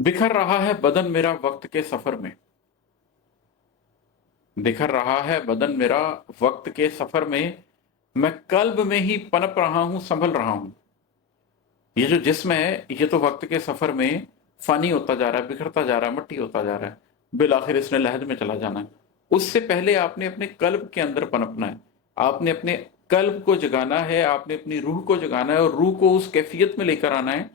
बिखर रहा है बदन मेरा वक्त के सफर में। बिखर रहा है बदन मेरा वक्त के सफर में। मैं कल्ब में ही पनप रहा हूं, संभल रहा हूं। ये जो जिस्म है ये तो वक्त के सफर में फानी होता जा रहा है, बिखरता जा रहा है, मट्टी होता जा रहा है। बिल आखिर इसने लहद में चला जाना है। उससे पहले आपने अपने कल्ब के अंदर पनपना है। आपने अपने कल्ब को जगाना है, आपने अपनी रूह को जगाना है और रूह को उस कैफियत में लेकर आना है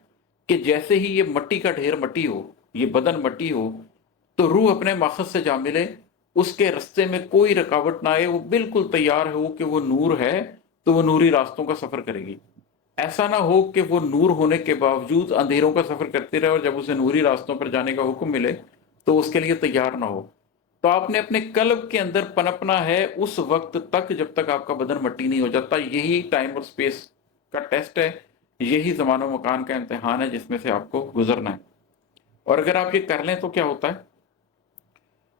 कि जैसे ही ये मट्टी का ढेर मट्टी हो, ये बदन मट्टी हो, तो रूह अपने मकसद से जा मिले। उसके रास्ते में कोई रुकावट ना आए, वो बिल्कुल तैयार हो कि वो नूर है तो वो नूरी रास्तों का सफर करेगी। ऐसा ना हो कि वो नूर होने के बावजूद अंधेरों का सफर करती रहे और जब उसे नूरी रास्तों पर जाने का हुक्म मिले तो उसके लिए तैयार ना हो। तो आपने अपने कल्ब के अंदर पनपना है उस वक्त तक जब तक आपका बदन मट्टी नहीं हो जाता। यही टाइम और स्पेस का टेस्ट है, यही जमानो मकान का इम्तिहान है जिसमें से आपको गुजरना है। और अगर आप ये कर लें तो क्या होता है?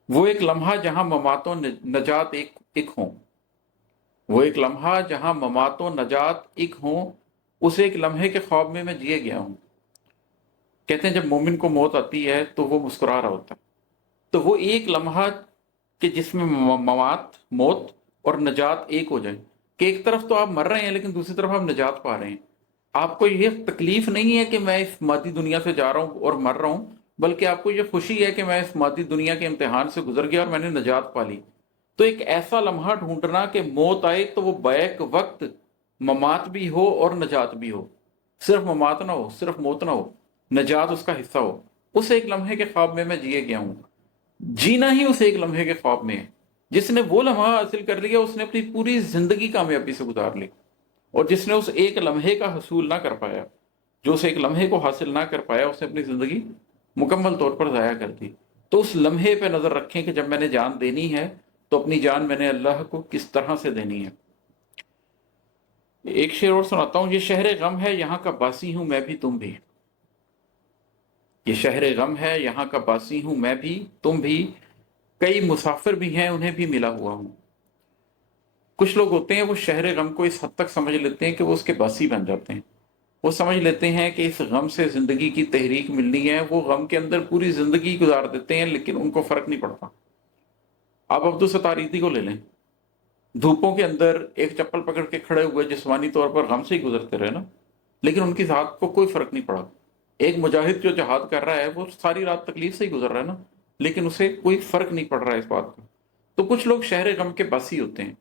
वो एक लम्हा जहां ममातो नजात एक एक हों। वो एक लम्हा जहां ममातो नजात एक हों। उस एक लम्हे के ख्वाब में मैं जिए गया हूं। कहते हैं जब मोमिन को मौत आती है तो वो मुस्कुरा रहा होता है। तो वो एक लम्हा कि जिसमें मवात मौत और नजात एक हो जाए, कि एक तरफ तो आप मर रहे हैं लेकिन दूसरी तरफ आप नजात पा रहे हैं। आपको ये तकलीफ नहीं है कि मैं इस मादी दुनिया से जा रहा हूं और मर रहा हूं, बल्कि आपको ये खुशी है कि मैं इस मादी दुनिया के इम्तिहान से गुजर गया और मैंने नजात पा ली। तो एक ऐसा लम्हा ढूंढना कि मौत आए तो वो बैक वक्त ममात भी हो और नजात भी हो। सिर्फ ममात ना हो, सिर्फ मौत ना हो, नजात उसका हिस्सा हो। उस एक लम्हे के ख्वाब में मैं जिए गया हूं। जीना ही उस एक लम्हे के ख्वाब में है। जिसने वो लम्हा हासिल कर लिया उसने अपनी पूरी जिंदगी कामयाबी से गुजार ली। और जिसने उस एक लम्हे का हसूल ना कर पाया, जो उस एक लम्हे को हासिल ना कर पाया, उसने अपनी जिंदगी मुकम्मल तौर पर ज़ाया कर दी। तो उस लम्हे पे नजर रखें कि जब मैंने जान देनी है तो अपनी जान मैंने अल्लाह को किस तरह से देनी है। एक शेर और सुनाता हूं। ये शहर गम है यहाँ का बासी हूं मैं भी तुम भी। ये शहर गम है यहाँ का बासी हूं मैं भी तुम भी। कई मुसाफिर भी हैं उन्हें भी मिला हुआ हूं। कुछ लोग होते हैं वो शहर गम को इस हद तक समझ लेते हैं कि वो उसके बासी बन जाते हैं। वो समझ लेते हैं कि इस गम से जिंदगी की तहरीक मिलनी है, वो गम के अंदर पूरी जिंदगी गुजार देते हैं लेकिन उनको फर्क नहीं पड़ता। आप अब्दुल सत्तार ईदी को ले लें। धूपों के अंदर एक चप्पल पकड़ के खड़े हुए जिस्मानी तौर पर गम से ही गुजरते रहे ना, लेकिन उनकी जात को कोई फर्क नहीं पड़ा। एक मुजाहिद जो जहाद कर रहा है वो सारी रात तकलीफ से ही गुजर रहा है ना, लेकिन उसे कोई फर्क नहीं पड़ रहा है इस बात का। तो कुछ लोग शहर गम के बासी होते हैं।